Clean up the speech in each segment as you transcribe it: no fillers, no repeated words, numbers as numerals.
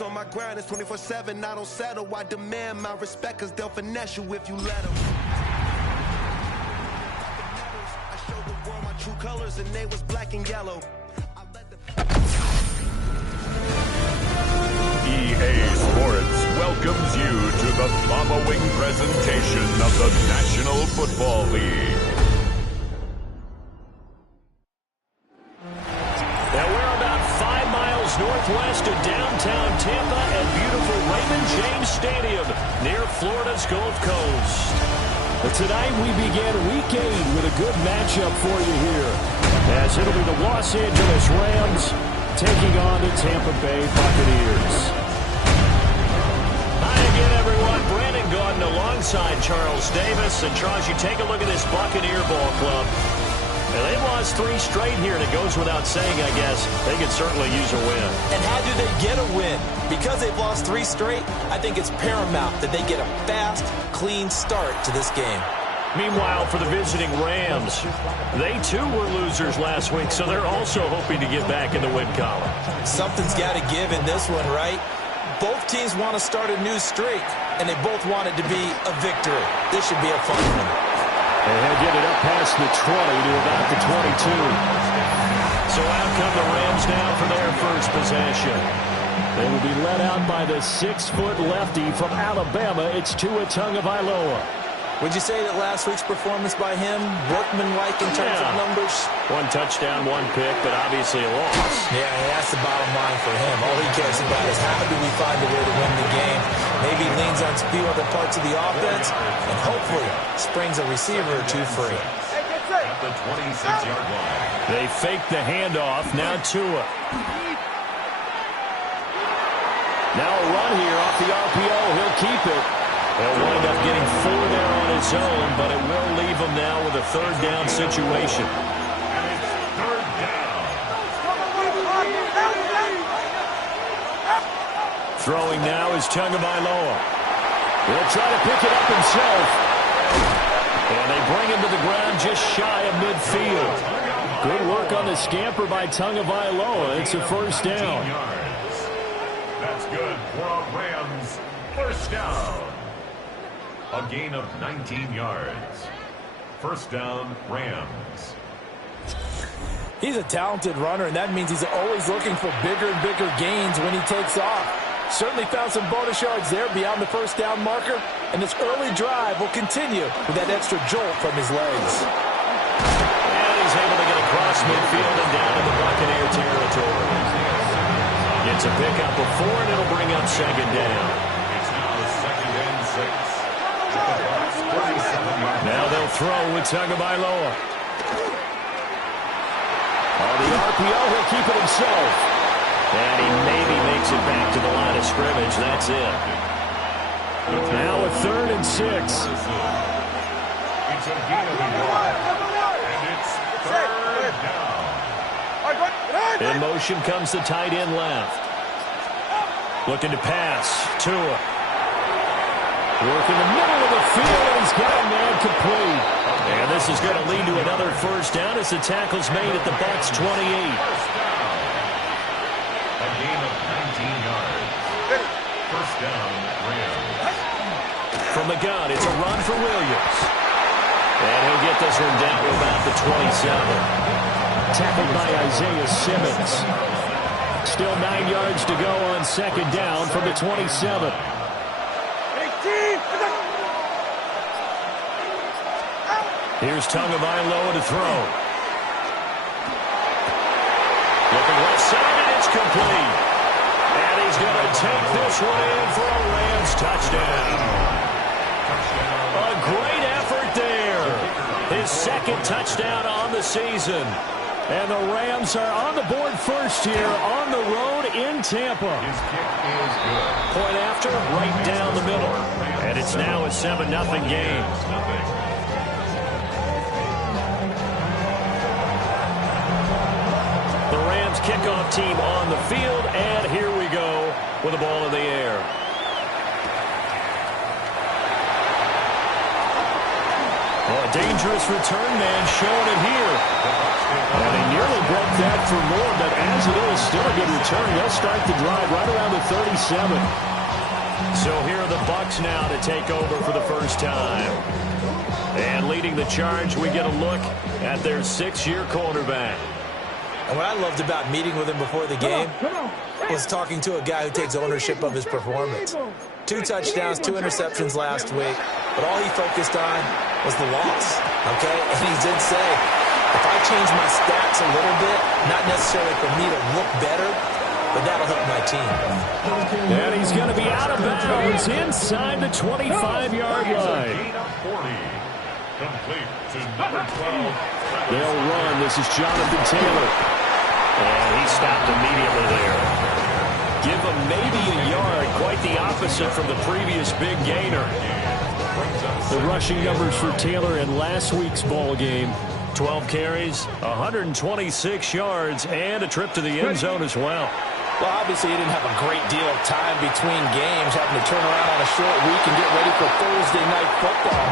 always on my grind, it's 24/7, I don't settle. I demand my respect, cause they'll finesse you if you let them. I showed the world my true colors, and they was black and yellow. EA Sports welcomes you to the following presentation of the National Football League. Now we're about 5 miles northwest of downtown Tampa at beautiful Raymond James Stadium near Florida's Gulf Coast. But tonight we begin Week 8 with a good matchup for you here, as it'll be the Los Angeles Rams taking on the Tampa Bay Buccaneers. Hi again, everyone. Brandon Gaudin alongside Charles Davis. And Charles, you take a look at this Buccaneer ball club. And they've lost 3 straight here, and it goes without saying, I guess, they could certainly use a win. And how do they get a win? Because they've lost 3 straight, I think it's paramount that they get a fast, clean start to this game. Meanwhile, for the visiting Rams, they too were losers last week, so they're also hoping to get back in the win column. Something's got to give in this one, right? Both teams want to start a new streak, and they both want it to be a victory. This should be a fun one. They get it up past the 20 to about the 22. So out come the Rams now for their first possession. They will be led out by the 6-foot lefty from Alabama. It's Tua Tagovailoa. Would you say that last week's performance by him, workmanlike in terms of numbers? 1 touchdown, 1 pick, but obviously a loss. Yeah, that's the bottom line for him. All he cares about is how do we find a way to win the game. Maybe leans on a few other parts of the offense, and hopefully springs a receiver or 2 free. At the 26-yard line. They fake the handoff. Now Tua. Now a run here off the RPO. He'll keep it. They'll wind up getting 4 there on his own, but it will leave him now with a 3rd down situation. And it's 3rd down. Throwing now is Tagovailoa. He'll try to pick it up himself. And they bring him to the ground just shy of midfield. Good work on the scamper by Tagovailoa. It's a 1st down. That's good for a Rams 1st down. A gain of 19 yards. 1st down, Rams. He's a talented runner, and that means he's always looking for bigger and bigger gains when he takes off. Certainly found some bonus yards there beyond the 1st down marker, and this early drive will continue with that extra jolt from his legs. And he's able to get across midfield and down to the Buccaneer territory. Gets a pickup of 4, and it'll bring up 2nd down. It's now 2nd and 6. Now they'll throw with Tagovailoa. On the RPO, he'll keep it himself. And he maybe makes it back to the line of scrimmage. That's it. Now a 3rd and 6. It's a gain of 1. And it's 3rd down. In motion comes the tight end left. Looking to pass. Tua. Work in the middle of the field, and he's got a man complete. And this is going to lead to another 1st down as the tackle's made at the Bucs 28. 1st down. A gain of 19 yards. 1st down, Rams. From the gun, it's a run for Williams. And he'll get this one down to about the 27. Tackled by Isaiah Simmons. Still 9 yards to go on 2nd down from the 27. Here's Tagovailoa to throw. Looking left side, and it's complete. And he's going to take this one in for a Rams touchdown. A great effort there. His 2nd touchdown on the season. And the Rams are on the board first here on the road in Tampa. His kick is good. Point after, right down the middle. And it's now a 7-0 game. The Rams kickoff team on the field, and here we go with the ball in the air. Oh, a dangerous return man showing it here. And he nearly broke that for more, but as it is, still a good return. They'll start the drive right around the 37. So here are the Bucs now to take over for the first time. And leading the charge, we get a look at their 6-year quarterback. And what I loved about meeting with him before the game was talking to a guy who takes ownership of his performance. 2 touchdowns, 2 interceptions last week, but all he focused on was the loss, okay? And he did say, if I change my stats a little bit, not necessarily for me to look better, but that'll help my team. And he's going to be out of bounds inside the 25-yard line. Complete to number 12. They'll run. This is Jonathan Taylor. And he stopped immediately there. Give him maybe a yard. Quite the opposite from the previous big gainer. The rushing numbers for Taylor in last week's ball game. 12 carries, 126 yards, and a trip to the end zone as well. Well, obviously, he didn't have a great deal of time between games, having to turn around on a short week and get ready for Thursday night football.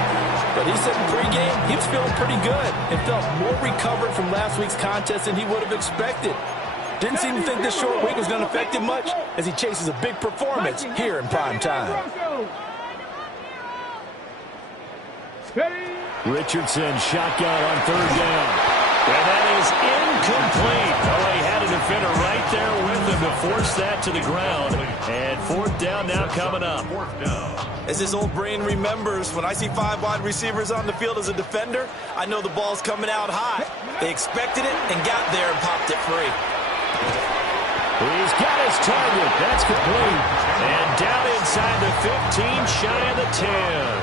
But he said in pregame, he was feeling pretty good and felt more recovered from last week's contest than he would have expected. Didn't seem to think this short week was going to affect him much as he chases a big performance here in prime time. Richardson shotgun on 3rd down. And that is incomplete. Oh, he had a defender right there with him to force that to the ground. And 4th down now coming up. As his old brain remembers, when I see 5 wide receivers on the field as a defender, I know the ball's coming out high. They expected it and got there and popped it free. He's got his target. That's complete. And down inside the 15, shy of the 10.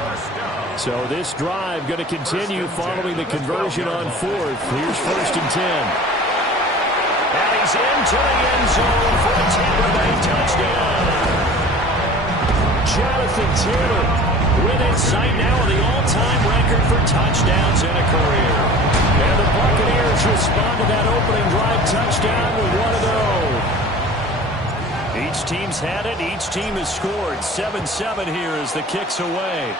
So this drive going to continue following the conversion on 4th. Here's 1st and 10. And he's into the end zone for a Tampa Bay touchdown. Jonathan Taylor within sight now of the all-time record for touchdowns in a career. And the Buccaneers respond to that opening drive touchdown with one of their own. Each team's had it. Each team has scored. 7-7 here as the kick's away.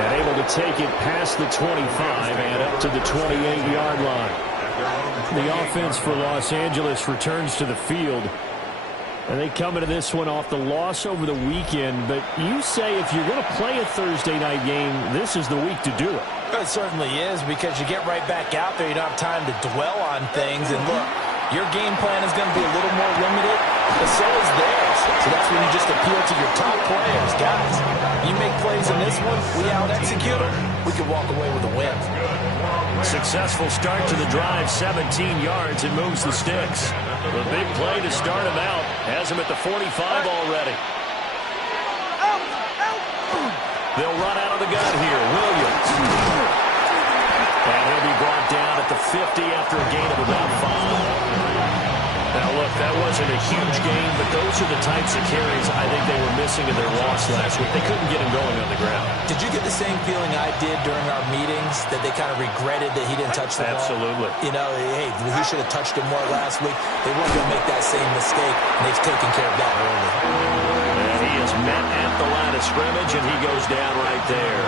And able to take it past the 25 and up to the 28-yard line. The offense for Los Angeles returns to the field. And they come into this one off the loss over the weekend. But you say if you're going to play a Thursday night game, this is the week to do it. It certainly is, because you get right back out there. You don't have time to dwell on things. And look, your game plan is going to be a little more limited, but so is theirs. So that's when you just appeal to your top players. Guys, you make plays in this one, we out-execute them, we can walk away with a win. Successful start to the drive, 17 yards, and moves the sticks. The big play to start him out has him at the 45 already. They'll run out of the gun here. Williams. And he'll be brought down at the 50 after a gain of about 5. Now, look, that wasn't a huge gain, but those are the types of carries I think they were missing in their loss last week. They couldn't get him going on the ground. Did you get the same feeling I did during our meetings, that they kind of regretted that he didn't touch the ball? Absolutely. You know, hey, he should have touched him more last week. They weren't going to make that same mistake, and they've taken care of that early. And he is met at the line of scrimmage, and he goes down right there.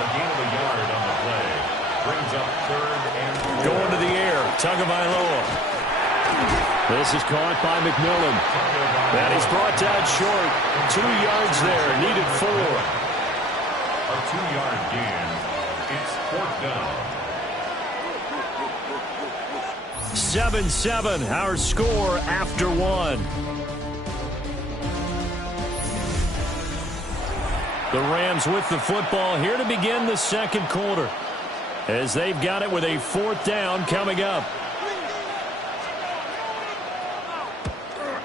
A gain of a yard on the play. Brings up 3rd and 4. Going to the air, Tagovailoa. This is caught by McMillan. And he's brought down short. 2 yards there, needed 4. A 2-yard gain. It's 4th down. 7-7, our score after 1. The Rams with the football here to begin the second quarter, as they've got it with a 4th down coming up.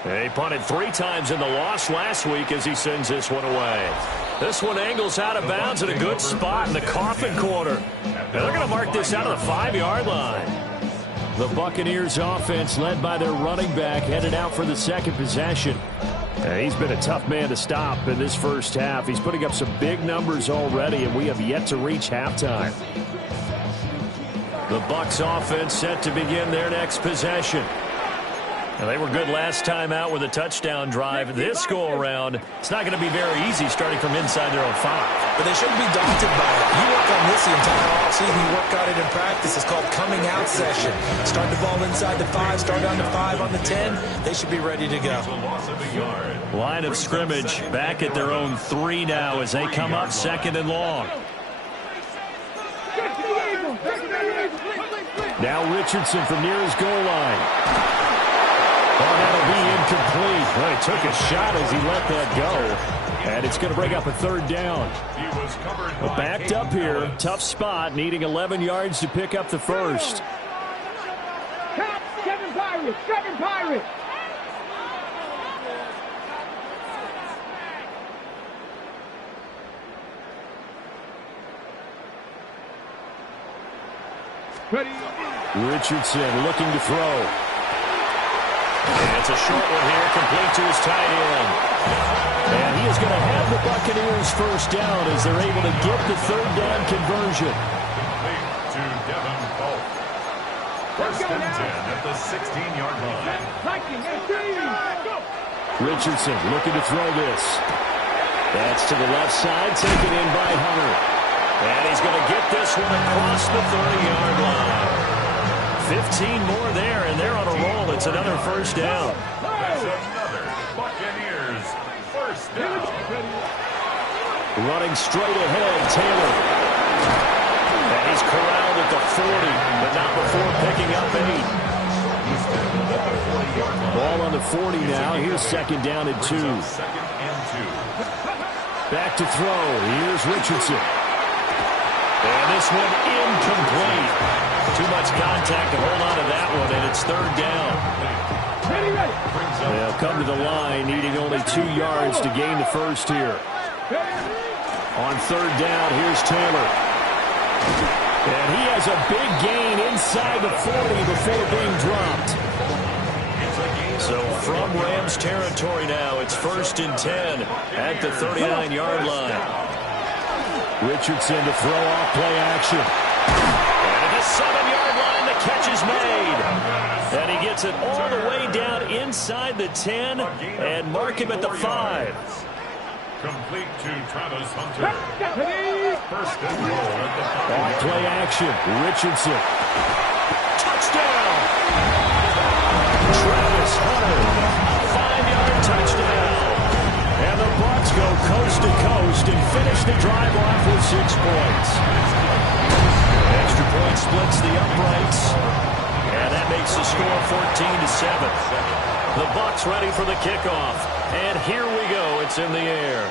They punted 3 times in the loss last week as he sends this one away. This one angles out of bounds at a good spot in the coffin corner. And they're going to mark this out of the 5-yard line. The Buccaneers offense, led by their running back, headed out for the second possession. He's been a tough man to stop in this first half. He's putting up some big numbers already, and we have yet to reach halftime. The Bucs offense set to begin their next possession. Well, they were good last time out with a touchdown drive. This go-around, it's not going to be very easy starting from inside their own 5. But they shouldn't be daunted by it. You work on this the entire offseason. You work on it in practice. It's called coming out session. Start the ball inside the 5, start on the 5 on the 10. They should be ready to go. Line of scrimmage back at their own 3 now as they come up 2nd and long. Now Richardson from near his goal line. Oh, that'll be incomplete. Well, he took a shot as he let that go. And it's going to bring up a 3rd down. But backed up here. Tough spot, needing 11 yards to pick up the first. Kevin Pirates. Richardson looking to throw. And it's a short one here, complete to his tight end. And he is going to have the Buccaneers first down as they're able to get the 3rd down conversion. To Devin Polk. 1st and 10 at the 16-yard line. Richardson looking to throw this. That's to the left side, taken in by Hunter. And he's going to get this one across the 30-yard line. 15 more there, and they're on a roll. It's another first down. That's another Buccaneers first down. Running straight ahead, Taylor. And he's corralled at the 40, but not before picking up 8. Ball on the 40 now. Here's 2nd down and 2. Back to throw. Here's Richardson. And this one incomplete. Too much contact to hold on to that one, and it's 3rd down. They'll come to the line, needing only 2 yards to gain the first here. On 3rd down, here's Taylor. And he has a big gain inside the 40 before being dropped. So from Rams territory now, it's 1st and 10 at the 39-yard line. Richardson to throw off play action. And at the 7-yard line, the catch is made. And he gets it all the way down inside the 10 and mark him at the 5. Complete to Travis Hunter. 1st and goal at the 5. Off play action. Richardson. Touchdown! Travis Hunter. 5-yard touchdown. And the Bucs go coast to coast and finish the drive off with 6 points. Extra point splits the uprights. And that makes the score 14-7. The Bucs ready for the kickoff. And here we go. It's in the air.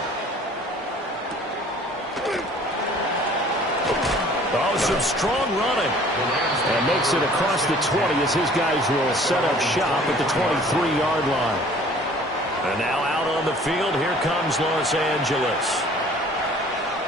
Oh, some strong running. And makes it across the 20 as his guys will set up shop at the 23-yard line. And now out on the field, here comes Los Angeles.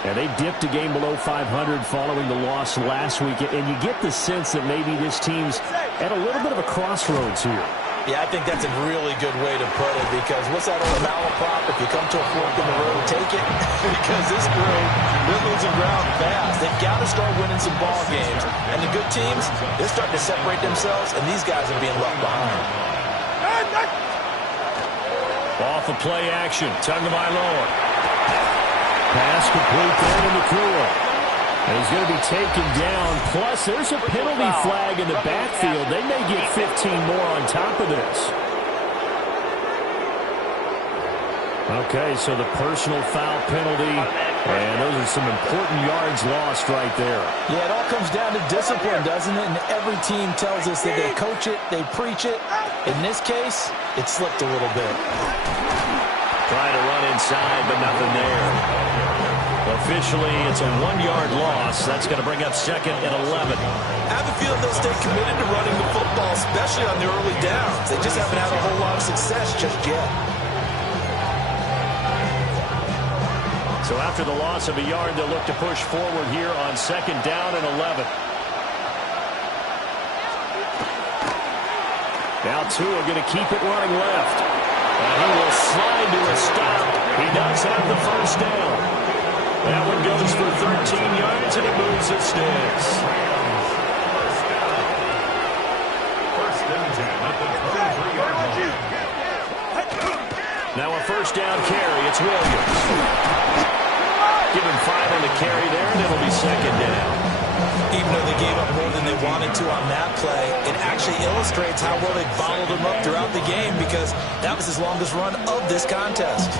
And they dipped a game below 500 following the loss last week. And you get the sense that maybe this team's at a little bit of a crossroads here. Yeah, I think that's a really good way to put it, because what's that old malaprop? If you come to a fork in the road, take it. Because this group, they're losing ground fast. They've got to start winning some ball games. And the good teams, they're starting to separate themselves, and these guys are being left behind. Off of play action, Tagovailoa. Pass complete there to Nakua. And he's going to be taken down. Plus, there's a penalty flag in the backfield. They may get 15 more on top of this. Okay, so the personal foul penalty. And those are some important yards lost right there. Yeah, it all comes down to discipline, doesn't it? And every team tells us that they coach it, they preach it. In this case, it slipped a little bit. Trying to run inside, but nothing there. Officially, it's a 1-yard loss. That's going to bring up 2nd and 11. I have a feeling they'll stay committed to running the football, especially on the early downs. They just haven't had a whole lot of success just yet. So after the loss of a yard, they'll look to push forward here on 2nd down and 11. Now Tua going to keep it running left. And he will slide to a stop. He does have the first down. That one goes for 13 yards, and it moves the sticks. First and 10 Now a first down carry. It's Williams. Give him 5 on the carry there, and it'll be second down. Even though they gave up more than they wanted to on that play, it actually illustrates how well they followed him up throughout the game because that was his longest run of this contest.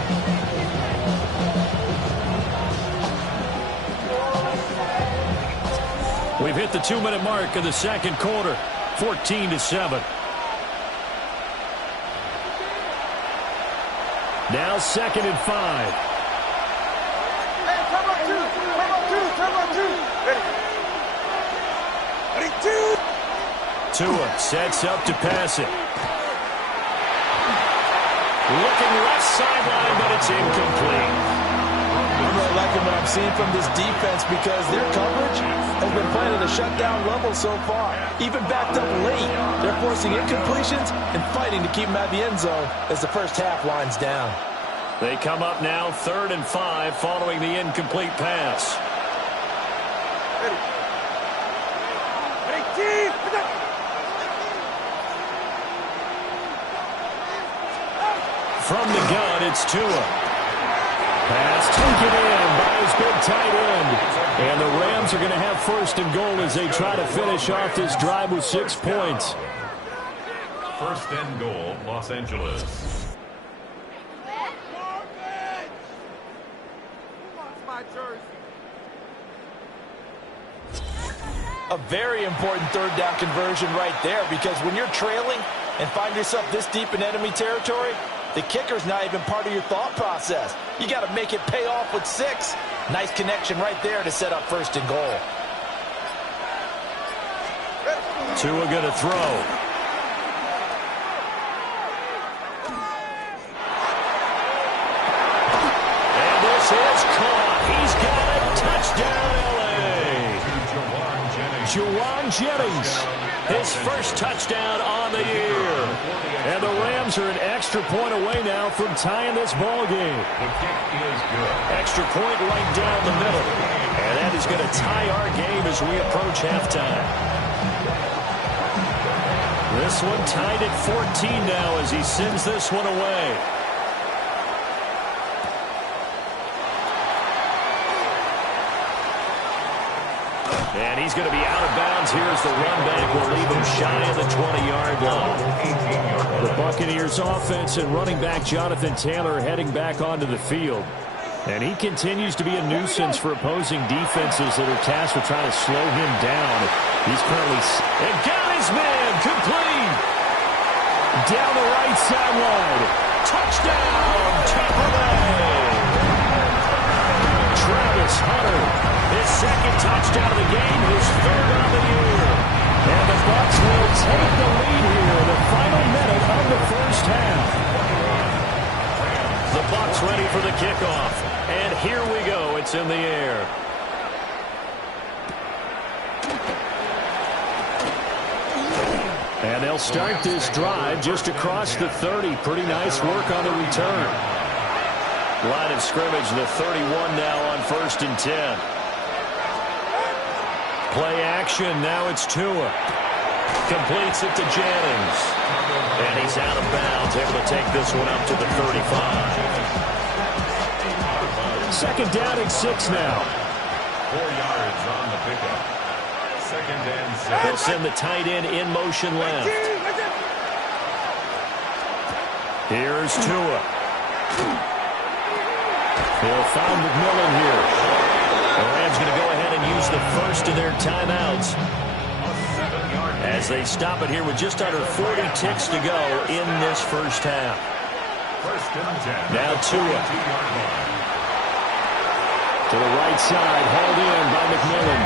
We've hit the 2-minute mark of the second quarter, 14-7. Now 2nd and 5. Hey, come on, two. Ready, two. Tua sets up to pass it. Looking left sideline, but it's incomplete. I'm really liking what I'm seeing from this defense because their coverage has been playing at a shutdown level so far. Even backed up late, they're forcing incompletions and fighting to keep them at the end zone as the first half winds down. They come up now 3rd and 5 following the incomplete pass. From the gun, it's Tua. Pass taken in by his big tight end. And the Rams are going to have 1st and goal as they try to finish off this drive with 6 points. 1st and goal, Los Angeles. A very important 3rd down conversion right there because when you're trailing and find yourself this deep in enemy territory, the kicker's not even part of your thought process. You got to make it pay off with 6. Nice connection right there to set up 1st and goal. Tua going to throw. And this is caught. He's got it. Touchdown, L.A. Juwan Jennings, his first touchdown on the year. And the Rams are an extra point away now from tying this ball game. The kick is good. Extra point right down the middle. And that is going to tie our game as we approach halftime. This one tied at 14 now as he sends this one away. And he's going to be out of bounds here as the run back will leave him shy of the 20-yard line. The Buccaneers offense and running back Jonathan Taylor heading back onto the field. And he continues to be a nuisance for opposing defenses that are tasked with trying to slow him down. He's currently... And got his man! Complete! Down the right sideline. Touchdown! Tampa Bay! Travis Hunter, his 2nd touchdown of the game, his 3rd on the year. And the Bucs will take the lead here in the final minute of the first half. The Bucs ready for the kickoff. And here we go. It's in the air. And they'll start this drive just across the 30. Pretty nice work on the return. Line of scrimmage, the 31 now on 1st and 10. Play action, now it's Tua. Completes it to Jennings. And he's out of bounds, able to take this one up to the 35. 2nd down and 6 now. 4 yards on the pickup. 2nd and 6. They'll send the tight end in motion left. Here's Tua. He'll foul McMillan here. The Rams going to go ahead and use the first of their timeouts as they stop it here with just under 40 ticks to go in this first half. 1st and 10. Now Tua. To the right side, hauled in by McMillan.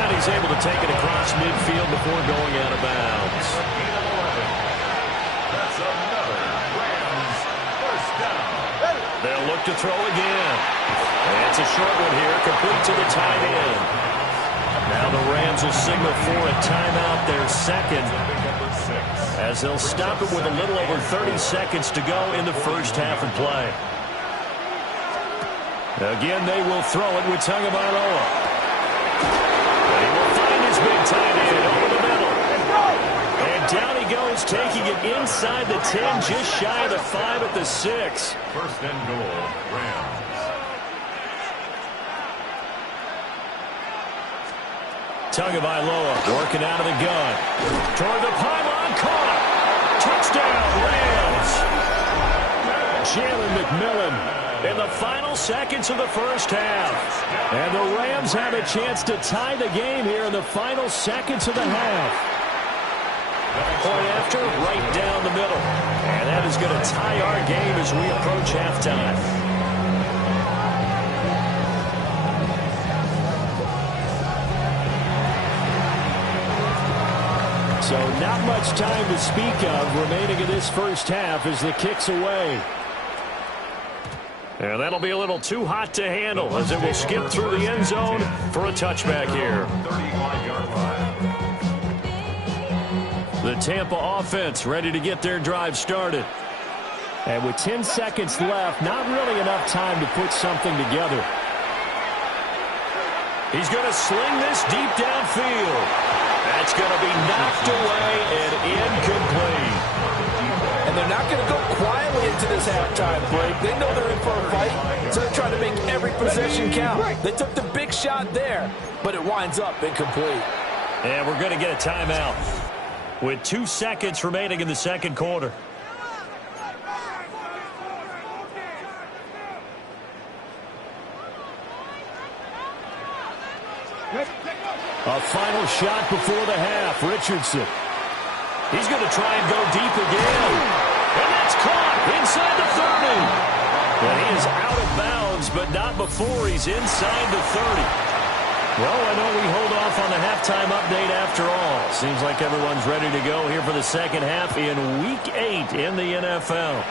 And he's able to take it across midfield before going out of bounds. That's another Rams first down. They'll look to throw again. And it's a short one here, complete to the tight end. Now the Rams will signal for a timeout, their 2nd, as they'll stop it with a little over 30 seconds to go in the first half of play. Again, they will throw it with Tagovailoa. And he will find his big tight end over the middle. And down he goes taking it inside the 10, just shy of the 5 at the 6. First and goal, Rams. Tagovailoa working out of the gun. Toward the pylon, caught. Touchdown, Rams. Jalen McMillan in the final seconds of the first half. And the Rams have a chance to tie the game here in the final seconds of the half. Point after, right down the middle. And that is going to tie our game as we approach halftime. So not much time to speak of remaining in this first half as the kick's away. And that'll be a little too hot to handle as it will skip through the end zone for a touchback here. 35-yard line. The Tampa offense ready to get their drive started. And with 10 seconds left, not really enough time to put something together. He's going to sling this deep downfield. That's going to be knocked away and incomplete. And they're not going to go quietly into this halftime break. They know they're in for a fight, so they're trying to make every possession count. They took the big shot there, but it winds up incomplete. And we're going to get a timeout with 2 seconds remaining in the second quarter. A final shot before the half. Richardson. He's going to try and go deep again. And that's caught inside the 30. And he is out of bounds, but not before he's inside the 30. Well, I know we hold off on the halftime update after all. Seems like everyone's ready to go here for the second half in Week 8 in the NFL.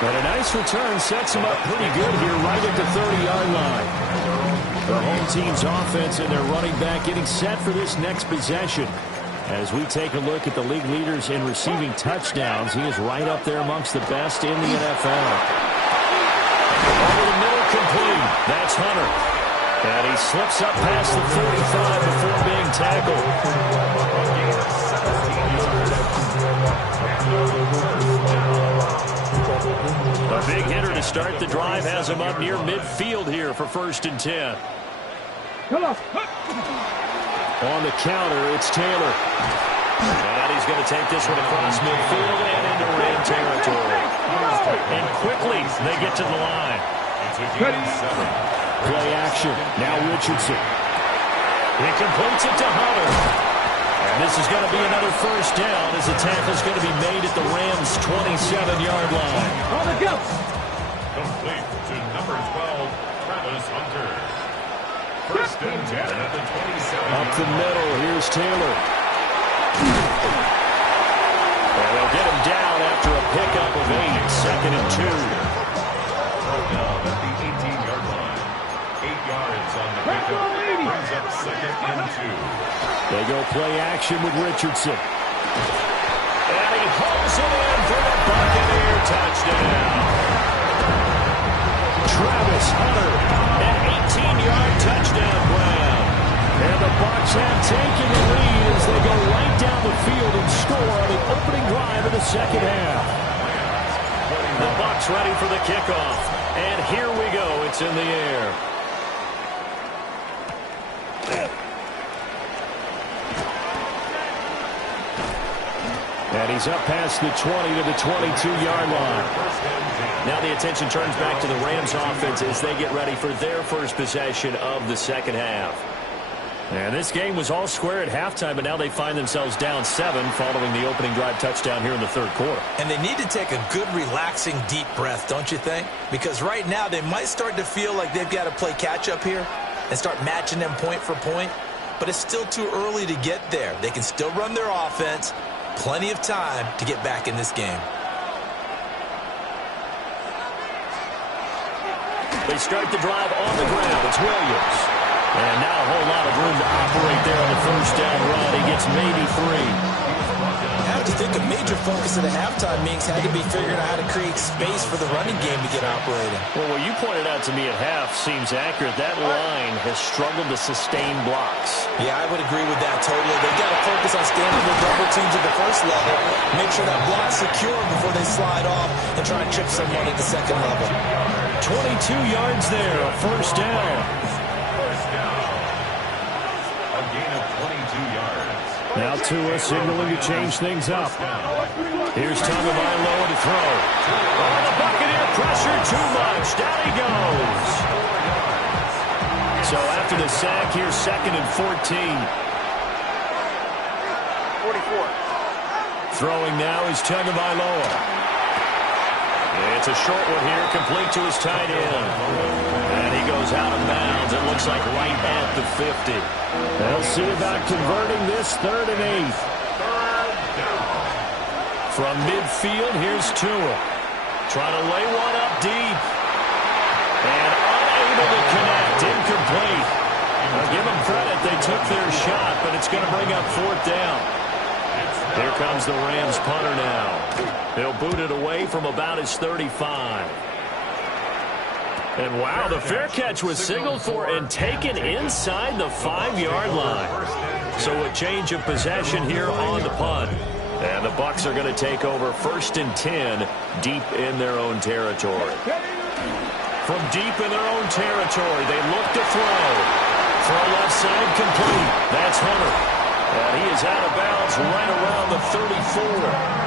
But a nice return sets him up pretty good here right at the 30-yard line. The home team's offense and their running back getting set for this next possession. As we take a look at the league leaders in receiving touchdowns, he is right up there amongst the best in the NFL. Over the middle, complete. That's Hunter. And he slips up past the 45 before being tackled. A big hitter to start the drive has him up near midfield here for 1st and 10. On the counter, it's Taylor. And he's going to take this one across midfield and into Ram territory. And quickly, they get to the line. Play action. Now Richardson. He completes it to Hunter. And this is going to be another first down as the tackle is going to be made at the Rams' 27-yard line. Complete to number 12, Travis Hunter. 1st and 10 at the 27. Up the middle, here's Taylor. And they'll get him down after a pickup of 8, 2nd and 2. Down at the 18-yard line. 8 yards on the pickup. Brings up 2nd and 2. They go play action with Richardson. And he pulls it in for the Buccaneer touchdown. Travis Hunter, an 18-yard touchdown grab. And the Bucs have taken the lead as they go right down the field and score on the opening drive of the second half. The Bucs ready for the kickoff. And here we go. It's in the air. And he's up past the 20 to the 22-yard line. Now the attention turns back to the Rams offense as they get ready for their first possession of the second half. And this game was all square at halftime, but now they find themselves down 7 following the opening drive touchdown here in the third quarter. And they need to take a good, relaxing, deep breath, don't you think? Because right now they might start to feel like they've got to play catch-up here and start matching them point for point. But it's still too early to get there. They can still run their offense. Plenty of time to get back in this game. They start the drive on the ground. It's Williams. And now a whole lot of room to operate there on the first down run. He gets maybe 3. have to think a major focus of the halftime meetings had to be figuring out how to create space for the running game to get operating. Well, what you pointed out to me at half seems accurate. That line has struggled to sustain blocks. Yeah, I would agree with that totally. They've got to focus on standing with double teams at the first level, make sure that block's secure before they slide off and try and chip someone at the second level. 22 yards there, a first down. A gain of 22 yards. Now Tua signaling to change things up. Here's Tagovailoa to throw. Oh, the Buccaneer pressure too much. Down he goes. So after the sack, here's 2nd and 14. 44. Throwing now is Tagovailoa. It's a short one here, complete to his tight end. And he goes out of bounds. It looks like right at the 50. They'll see about converting this 3rd and 8. From midfield, here's Tua. Trying to lay one up deep. And unable to connect. Incomplete. I'll give them credit. They took their shot, but it's going to bring up 4th down. Here comes the Rams punter now. They'll boot it away from about his 35. And wow, the fair catch was signaled for and taken inside the 5-yard line. So a change of possession here on the punt. And the Bucs are going to take over 1st and 10 deep in their own territory. From deep in their own territory, they look to throw. Throw left side complete. That's Hunter. And he is out of bounds right around the 34.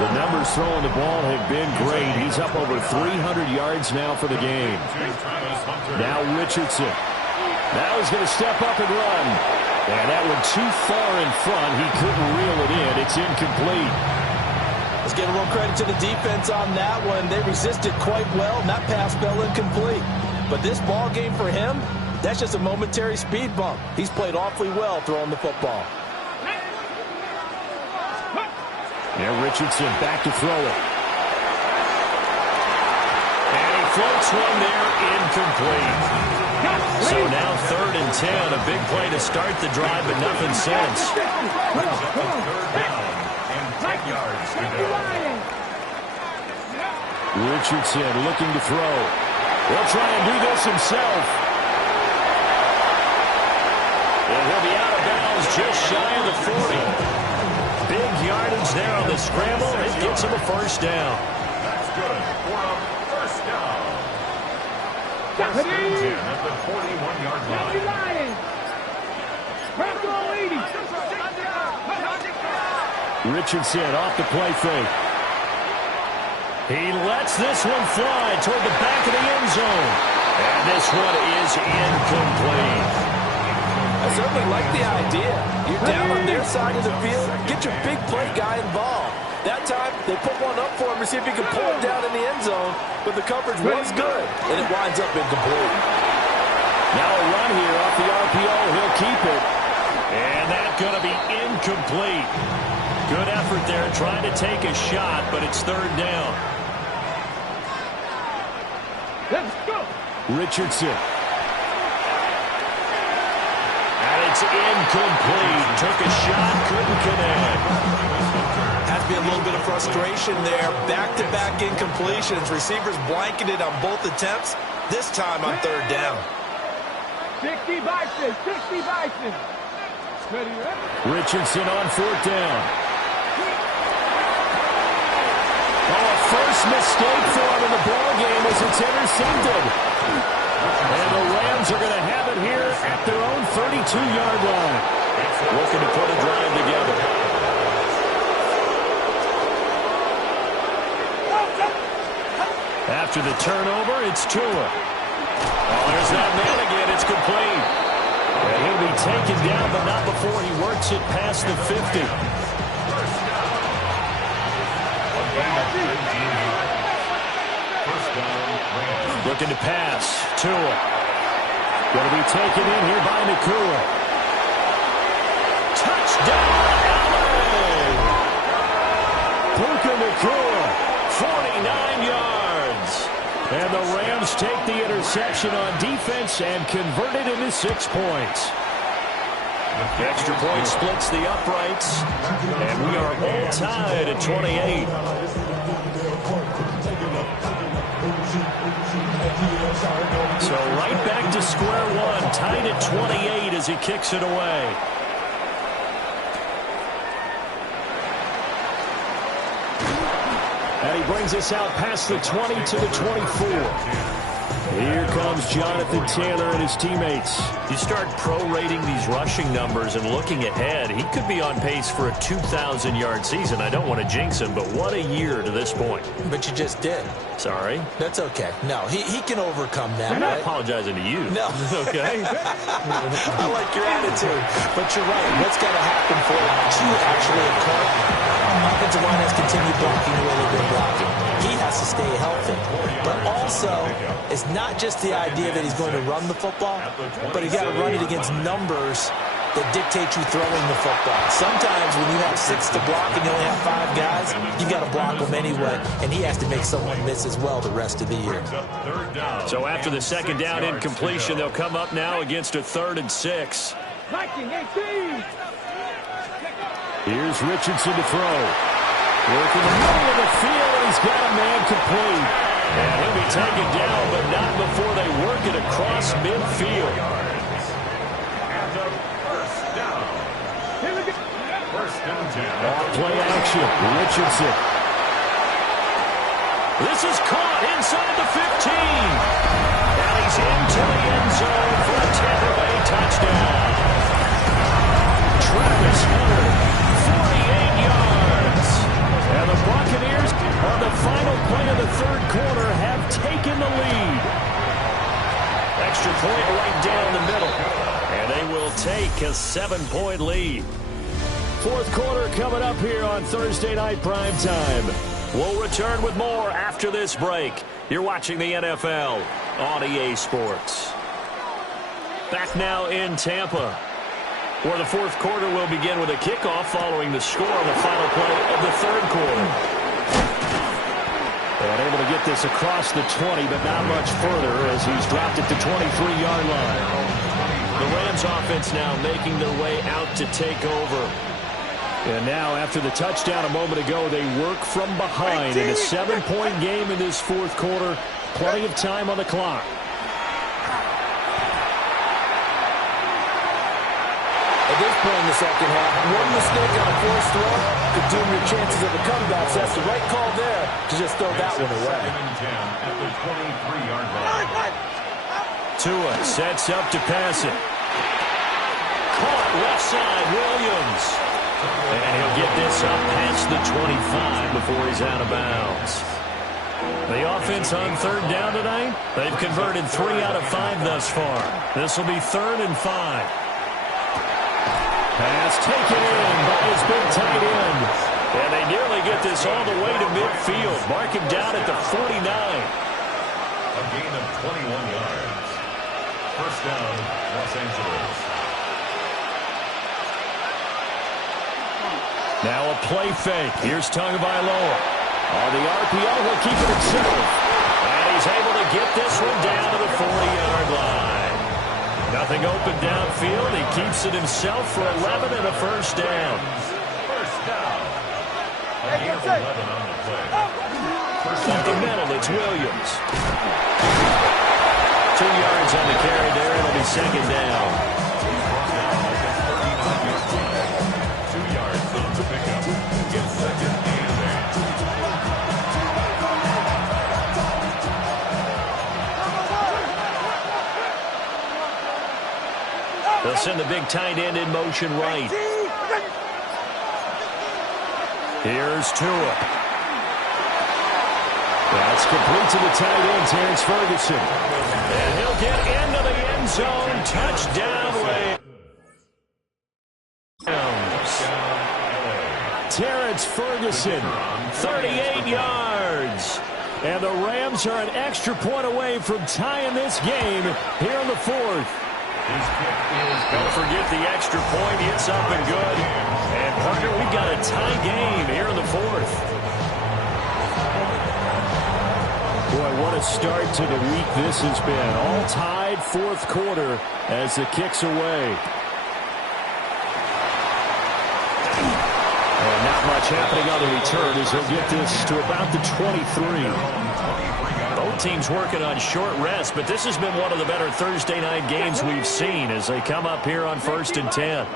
The numbers throwing the ball have been great. He's up over 300 yards now for the game. Now Richardson. Now he's going to step up and run. And that one too far in front. He couldn't reel it in. It's incomplete. Let's give a little credit to the defense on that one. They resisted quite well, and that pass fell incomplete. But this ball game for him, that's just a momentary speed bump. He's played awfully well throwing the football. Now Richardson back to throw it. And he floats one there, incomplete. So now 3rd and 10, a big play to start the drive, but nothing since. Richardson looking to throw. He'll try and do this himself. And he'll be out of bounds just shy of the 40. Big yardage there on the scramble. It gets him a first down. That's good for a first down. 1st and 10 at the 41-yard line. Richardson off the play fake. He lets this one fly toward the back of the end zone. And this one is incomplete. I certainly like the idea. You're down on their side of the field. Get your big play guy involved. That time, they put one up for him to see if he can pull it down in the end zone. But the coverage was good, and it winds up incomplete. Now a run here off the RPO. He'll keep it. And that's going to be incomplete. Good effort there trying to take a shot, but it's 3rd down. Let's go. Richardson. It's incomplete. Took a shot, couldn't connect. Has to be a little bit of frustration there. Back-to-back incompletions. Receivers blanketed on both attempts. This time on 3rd down. 60 Bison. 60 Bison. Ready, ready. Richardson on 4th down. Oh, a first mistake for him in the ball game as it's intercepted. And the Rams are going to have it here at their own 32-yard line. Looking to put a drive together. After the turnover, it's Tua. Oh, there's that man again. It's complete. And he'll be taken down, but not before he works it past the 50. Looking to pass. Tua. Going to be taken in here by Nakua. Touchdown, LA! Puka Nakua, 49 yards. And the Rams take the interception on defense and convert it into 6 points. The extra point splits the uprights, and we are all tied at 28. So right back to square one, tied at 28 as he kicks it away. And he brings us out past the 20 to the 24. Here comes Jonathan Taylor and his teammates. You start prorating these rushing numbers and looking ahead, he could be on pace for a 2,000-yard season. I don't want to jinx him, but what a year to this point. But you just did. Sorry? That's okay. No, he can overcome that. I'm not apologizing to you. No. Okay? I like your attitude. But you're right. What's got to happen for it to actually occur? Offensive line has continued blocking the way they've been blocking. He has to stay healthy. But also, it's not just the idea that he's going to run the football, but he's got to run it against numbers that dictate you throwing the football. Sometimes when you have 6 to block and you only have 5 guys, you got to block them anyway, and he has to make someone miss as well the rest of the year. So after the second down incompletion, they'll come up now against a 3rd and 6. Here's Richardson to throw. Working the middle of the field, and he's got a man complete. And he'll be taken down, but not before they work it across midfield. Play action. Richardson. This is caught inside the 15. And he's into the end zone for a Tampa Bay touchdown. Travis Hunter, 48 yards. And the Buccaneers, on the final play of the 3rd quarter, have taken the lead. Extra point right down the middle. And they will take a 7-point lead. 4th quarter coming up here on Thursday Night Primetime. We'll return with more after this break. You're watching the NFL on EA Sports. Back now in Tampa, where the 4th quarter will begin with a kickoff following the score on the final play of the 3rd quarter. And able to get this across the 20, but not much further as he's dropped it to 23-yard line. The Rams offense now making their way out to take over. And now, after the touchdown a moment ago, they work from behind in a 7-point game in this 4th quarter. Plenty of time on the clock. At this point in the second half, one mistake on a forced throw could doom your chances of a comeback. So that's the right call there to just throw that one away. At the 23-yard line. Tua sets up to pass it. Caught left side, Williams. And he'll get this up past the 25 before he's out of bounds. The offense on 3rd down tonight, they've converted 3 out of 5 thus far. This will be 3rd and 5. Pass taken in by his big tight end. And they nearly get this all the way to midfield. Mark him down at the 49. A gain of 21 yards. 1st down, Los Angeles. Now a play fake. Here's Tagovailoa. On the RPO, he'll keep it himself. And he's able to get this one down to the 40-yard line. Nothing open downfield. He keeps it himself for 11 and a 1st down. 1st down. A gain of 11 on the play. Up the middle, it's Williams. 2 yards on the carry there. It'll be 2nd down. They'll send the big tight end in motion right. Here's Tua. That's complete to the tight end, Terrence Ferguson. And he'll get into the end zone. Touchdown, Rams. Terrence Ferguson, 38 yards. And the Rams are an extra point away from tying this game here in the 4th. Don't forget the extra point. It's up and good. And, partner, we've got a tie game here in the 4th. Boy, what a start to the week this has been. All tied 4th quarter as it kicks away. much happening on the return as he'll get this to about the 23. Both teams working on short rest, but this has been one of the better Thursday night games we've seen as they come up here on 1st and 10.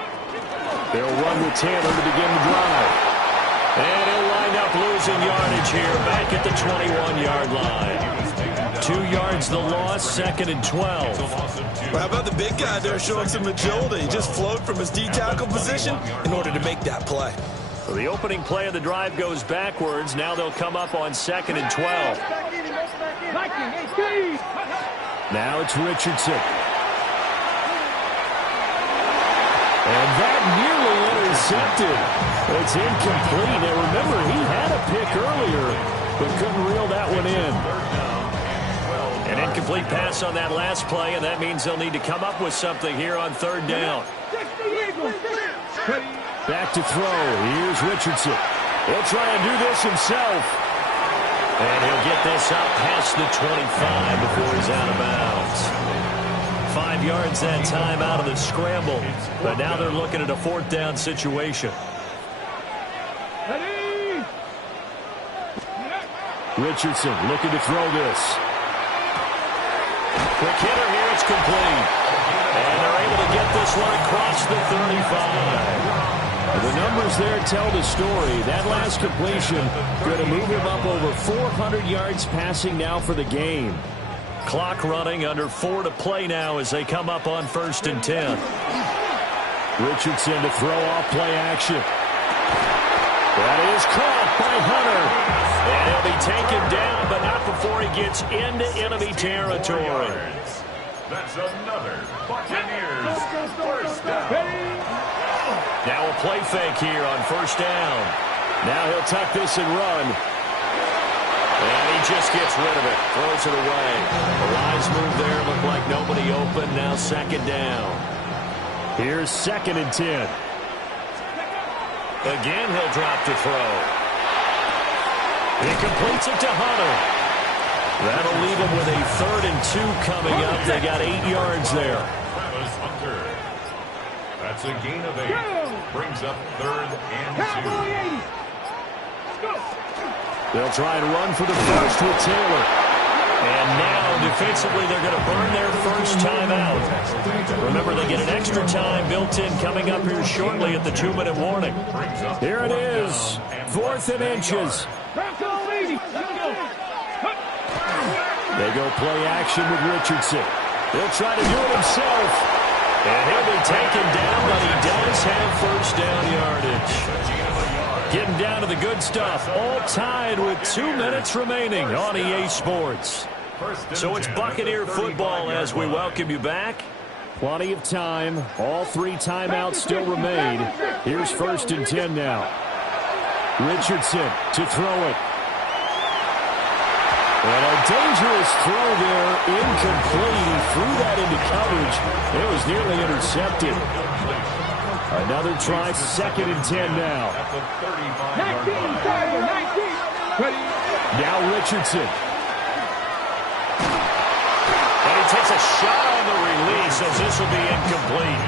They'll run with Taylor to begin the drive. And he'll wind up losing yardage here back at the 21-yard line. 2 yards the loss, 2nd and 12. Well, how about the big guy there showing some agility? He just flowed from his D-tackle position in order to make that play. So the opening play of the drive goes backwards. Now they'll come up on 2nd and 12. Now it's Richardson. And that nearly intercepted. It's incomplete. Now remember, he had a pick earlier, but couldn't reel that one in. An incomplete pass on that last play, and that means they'll need to come up with something here on 3rd down. Back to throw. Here's Richardson. He'll try and do this himself. And he'll get this up past the 25 before he's out of bounds. 5 yards that time out of the scramble. But now they're looking at a 4th down situation. Richardson looking to throw this. Quick hitter here, it's complete. And they're able to get this one across the 35. The numbers there tell the story. That last completion going to move him up over 400 yards passing now for the game. Clock running, under 4 to play now as they come up on 1st and 10. Richardson to throw off play action. That is caught by Hunter. And he'll be taken down, but not before he gets into enemy territory. That's another Buccaneers first down. Now a play fake here on 1st down. Now he'll tuck this and run. And he just gets rid of it. Throws it away. A wise move there. Looked like nobody open. Now 2nd down. Here's 2nd and 10. Again, he'll drop to throw. He completes it to Hunter. That'll leave him with a 3rd and 2 coming up. They got 8 yards there. Travis Hunter. That's a gain of 8. Brings up 3rd and 2. They'll try and run for the first with Taylor. And now, defensively, they're going to burn their first timeout. Remember, they get an extra time built in coming up here shortly at the 2-minute warning. Here it is, 4th and inches. They go play action with Richardson. He'll try to do it himself. And he'll be taken down, but he does have 1st down yardage. Getting down to the good stuff. All tied with 2 minutes remaining on EA Sports. So it's Buccaneer football as we welcome you back. Plenty of time. All 3 timeouts still remain. Here's 1st and 10 now. Richardson to throw it. And a dangerous throw there, incomplete. He threw that into coverage. It was nearly intercepted. Another try, 2nd and 10 now. 19. Now Richardson. And he takes a shot on the release as this will be incomplete.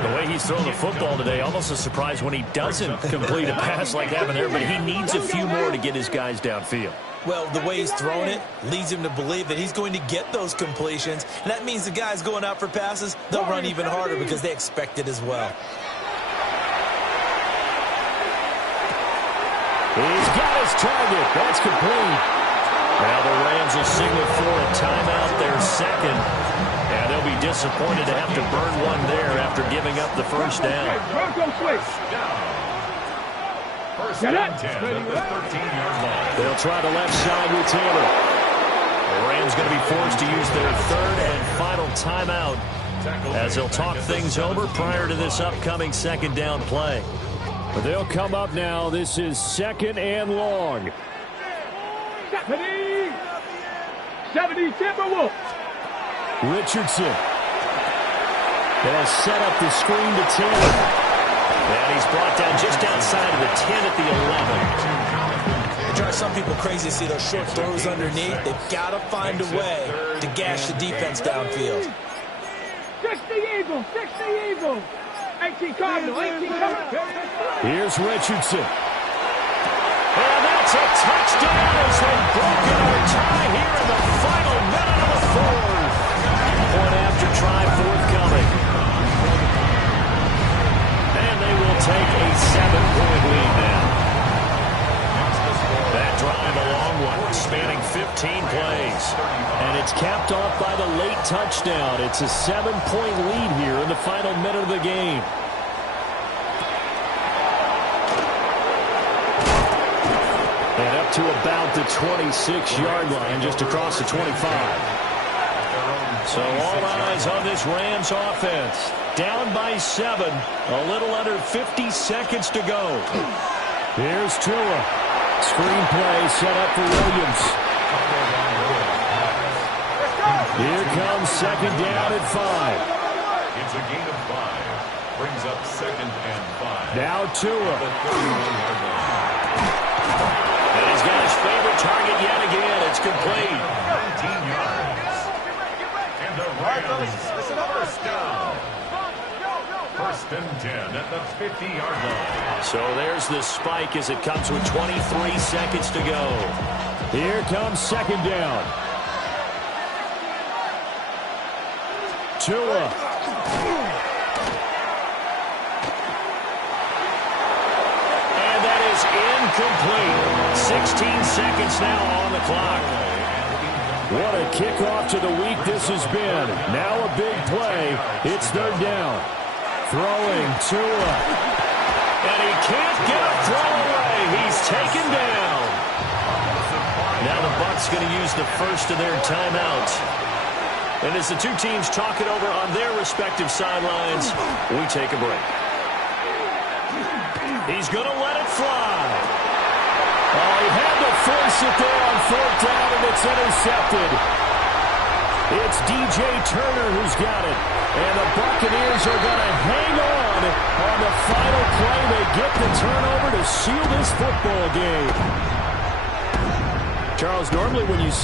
The way he's throwing the football today, almost a surprise when he doesn't complete a pass like that there, but he needs a few more to get his guys downfield. Well, the way he's thrown it leads him to believe that he's going to get those completions. And that means the guys going out for passes, they'll run even harder because they expect it as well. He's got his target. That's complete. Now the Rams will signal for a timeout, their 2nd. And they'll be disappointed to have to burn one there after giving up the 1st down. First and 10 at the 13-yard line. They'll try the left side with Taylor. The Rams going to be forced to use their 3rd and final timeout as they'll talk things over prior to this upcoming 2nd down play. But they'll come up now. This is 2nd and long. 70 Timberwolves. Richardson. They'll set up the screen to Taylor. And he's brought down just outside of the 10 at the 11. It drives some people crazy to see those short throws underneath. They've got to find a way to gash the defense downfield. 60 Eagles, 60 Eagles. 18 Cardinal, 18 coming. Here's Richardson. And that's a touchdown as they've broken our tie here in the final minute of the fourth. Point after try forthcoming. And they will take a 7-point lead now. That drive, a long one, spanning 15 plays. And it's capped off by the late touchdown. It's a 7-point lead here in the final minute of the game. And up to about the 26-yard line, just across the 25. So all eyes on this Rams offense. Down by 7, a little under 50 seconds to go. Here's Tua. Screen play set up for Williams. Here comes second down at 5. It's a gain of 5. Brings up 2nd and 5. Now Tua. And he's got his favorite target yet again. It's complete. 19 yards. And the Rams, first down. 1st and 10 at the 50-yard line. So there's the spike as it comes with 23 seconds to go. Here comes second down. Tua. And that is incomplete. 16 seconds now on the clock. What a kickoff to the week this has been. Now a big play. It's third down. Throwing Tua. And he can't get a throw away. He's taken down. Now the Bucs going to use the first of their timeouts. And as the two teams talk it over on their respective sidelines, we take a break. He's going to let it fly. Oh, he had to force it there on 4th down, and it's intercepted. It's DJ Turner who's got it. And the Buccaneers are going to hang on the final play. They get the turnover to seal this football game. Charles, normally when you see